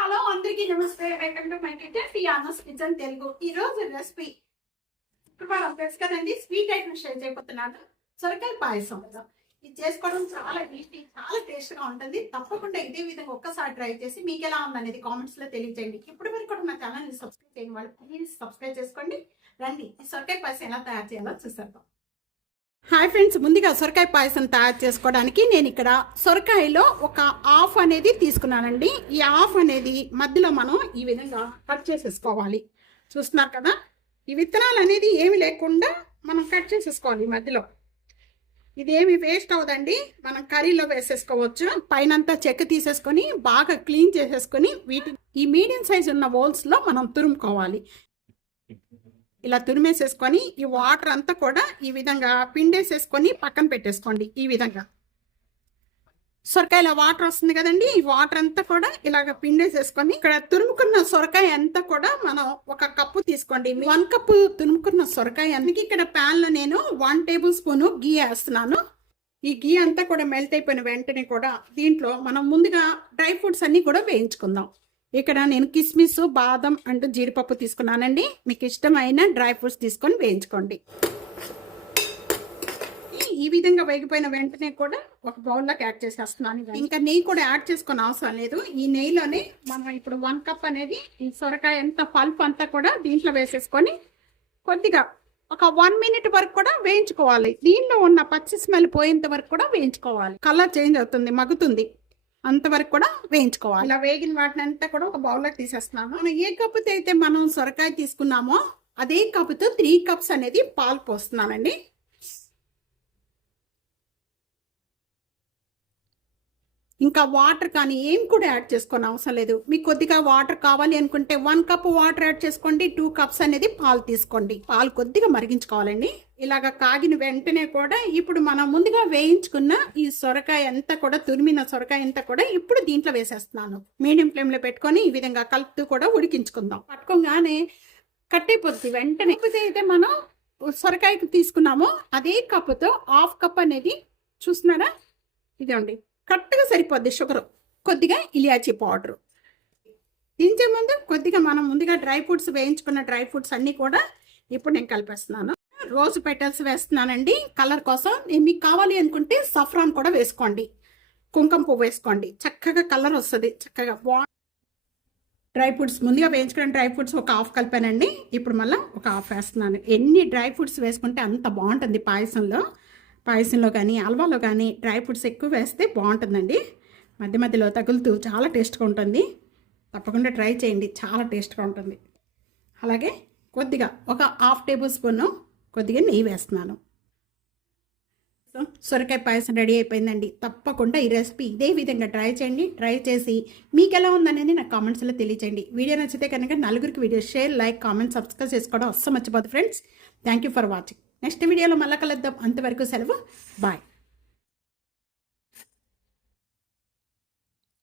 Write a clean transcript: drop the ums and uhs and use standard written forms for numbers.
Hello అందరికీ నమస్తే. Welcome to my kitchen Tiana's kitchen Telugu. ఈ రోజు రెసిపీ ఇప్పుడు మనం తెలుసు కదండి, స్వీట్ ఐటమ్ షేర్ చేయబోతున్నాను. సొరకాయ పాయసం. ఇది చేసుకోవడం చాలా ఈజీ, చాలా టేస్ట్ గా ఉంటుంది. తప్పకుండా ఇదే విధంగా ఒక్కసారి ట్రై చేసి మీకు ఎలా ఉందనేది కామెంట్స్ లో తెలియజేయండి. ఇప్పటి వరకు కూడా మా ఛానల్ ని సబ్స్క్రైబ్ చేయని వాళ్ళు ప్లీజ్ సబ్స్క్రైబ్ చేసుకోండి. రండి ఈ సొరకాయ పాయసం ఎలా తయారు చేయాలో చూసేద్దాం. హాయ్ ఫ్రెండ్స్, ముందుగా సొరకాయ పాయసం తయారు చేసుకోవడానికి నేను ఇక్కడ సొరకాయలో ఒక హాఫ్ అనేది తీసుకున్నానండి. ఈ హాఫ్ అనేది మధ్యలో మనం ఈ విధంగా కట్ చేసేసుకోవాలి. చూస్తున్నారు కదా, ఈ విత్తనాలు అనేది ఏమి లేకుండా మనం కట్ చేసేసుకోవాలి మధ్యలో. ఇదేమి వేస్ట్ అవ్వదండి, మనం కర్రీలో వేసేసుకోవచ్చు. పైనంతా చెక్క తీసేసుకొని బాగా క్లీన్ చేసేసుకొని ఈ మీడియం సైజ్ ఉన్న బౌల్స్లో మనం తురుముకోవాలి. ఇలా తురిమేసేసుకొని ఈ వాటర్ అంతా కూడా ఈ విధంగా పిండేసేసుకొని పక్కన పెట్టేసుకోండి. ఈ విధంగా సొరకాయలో వాటర్ వస్తుంది కదండి, ఈ వాటర్ అంతా కూడా ఇలాగ పిండేసేసుకొని ఇక్కడ తురుముకున్న సొరకాయ అంతా కూడా మనం ఒక కప్పు తీసుకోండి. 1 కప్పు తురుముకున్న సొరకాయ అందుకే ఇక్కడ ప్యాన్ లో నేను 1 టేబుల్ స్పూన్ గీ వేస్తున్నాను. ఈ గీ అంతా కూడా మెల్ట్ అయిపోయిన వెంటనే కూడా దీంట్లో మనం ముందుగా డ్రై ఫ్రూట్స్ అన్ని కూడా వేయించుకుందాం. ఇక్కడ నేను కిస్మిస్, బాదం అంటూ జీడిపప్పు తీసుకున్నానండి. మీకు ఇష్టమైన డ్రై ఫ్రూట్స్ తీసుకొని వేయించుకోండి. ఈ విధంగా వేగిపోయిన వెంటనే కూడా ఒక బౌల్లోకి యాడ్ చేసేస్తున్నాను. ఇంకా నెయ్యి కూడా యాడ్ చేసుకునే అవసరం లేదు. ఈ నెయ్యిలోనే మనం ఇప్పుడు 1 కప్ అనేది ఈ సొరకాయ అంతా పల్ప్ అంతా కూడా దీంట్లో వేసేసుకొని కొద్దిగా ఒక 1 మినిట్ వరకు కూడా వేయించుకోవాలి. దీనిలో ఉన్న పచ్చి స్మెల్ పోయేంత వరకు కూడా వేయించుకోవాలి. కలర్ చేంజ్ అవుతుంది, మగ్గుతుంది, అంతవరకు కూడా వేయించుకోవాలి. ఇలా వేగిన వాటిని అంతా కూడా ఒక బౌల్లోకి తీసేస్తున్నాము. మనం ఏ కప్పుతో అయితే మనం సొరకాయ తీసుకున్నామో అదే కప్పుతో 3 కప్స్ అనేది పాలు పోస్తున్నానండి. ఇంకా వాటర్ కానీ ఏం కూడా యాడ్ చేసుకొని అవసరం లేదు. మీకు కొద్దిగా వాటర్ కావాలి అనుకుంటే 1 కప్ వాటర్ యాడ్ చేసుకోండి. 2 కప్స్ అనేది పాలు తీసుకోండి. పాలు కొద్దిగా మరిగించుకోవాలండి. ఇలాగ కాగిన వెంటనే కూడా ఇప్పుడు మనం ముందుగా వేయించుకున్న ఈ సొరకాయ అంతా కూడా, తురిమిన సొరకాయ అంతా కూడా ఇప్పుడు దీంట్లో వేసేస్తున్నాను. మీడియం ఫ్లేమ్ లో పెట్టుకొని ఈ విధంగా కలుపుతూ కూడా ఉడికించుకుందాం. పట్టుకోగానే కట్టయిపోతుంది వెంటనే. అయితే మనం సొరకాయకి తీసుకున్నామో అదే కప్పుతో 1/2 కప్ అనేది చూస్తున్నారా, ఇదండి కరెక్ట్గా సరిపోద్ది. షుగర్, కొద్దిగా ఇలాచీ పౌడర్. దించే ముందు కొద్దిగా మనం ముందుగా డ్రై ఫ్రూట్స్ వేయించుకున్న డ్రై ఫ్రూట్స్ అన్నీ కూడా ఇప్పుడు నేను కలిపేస్తున్నాను. రోజ్ పెటల్స్ వేస్తున్నానండి కలర్ కోసం. మీకు కావాలి అనుకుంటే సఫ్రాన్ కూడా వేసుకోండి, కుంకుమ పువ్వు వేసుకోండి, చక్కగా కలర్ వస్తుంది. చక్కగా డ్రై ఫ్రూట్స్ ముందుగా వేయించుకున్న డ్రై ఫ్రూట్స్ ఒక 1/2 కలిపానండి. ఇప్పుడు మళ్ళీ ఒక 1/2 వేస్తున్నాను. ఎన్ని డ్రై ఫ్రూట్స్ వేసుకుంటే అంత బాగుంటుంది పాయసంలో కానీ హల్వాలో కానీ డ్రై ఫ్రూట్స్ ఎక్కువ వేస్తే బాగుంటుందండి. మధ్య మధ్యలో తగులుతూ చాలా టేస్ట్గా ఉంటుంది. తప్పకుండా ట్రై చేయండి, చాలా టేస్ట్గా ఉంటుంది. అలాగే కొద్దిగా ఒక 1/2 టేబుల్ స్పూన్ కొద్దిగా నెయ్యి వేస్తున్నాను. సొరకాయ పాయసం రెడీ అయిపోయిందండి. తప్పకుండా ఈ రెసిపీ ఇదే విధంగా ట్రై చేయండి. ట్రై చేసి మీకు ఎలా ఉందనేది నాకు కామెంట్స్లో తెలియచేయండి. వీడియో నచ్చితే కనుక నలుగురికి video share, like, comment, subscribe చేసుకోవడం అస్సలు మర్చిపోదు friends. Thank you for watching. Next వీడియోలో మళ్ళీ కలుద్దాం. అంతవరకు సెలవు, బాయ్.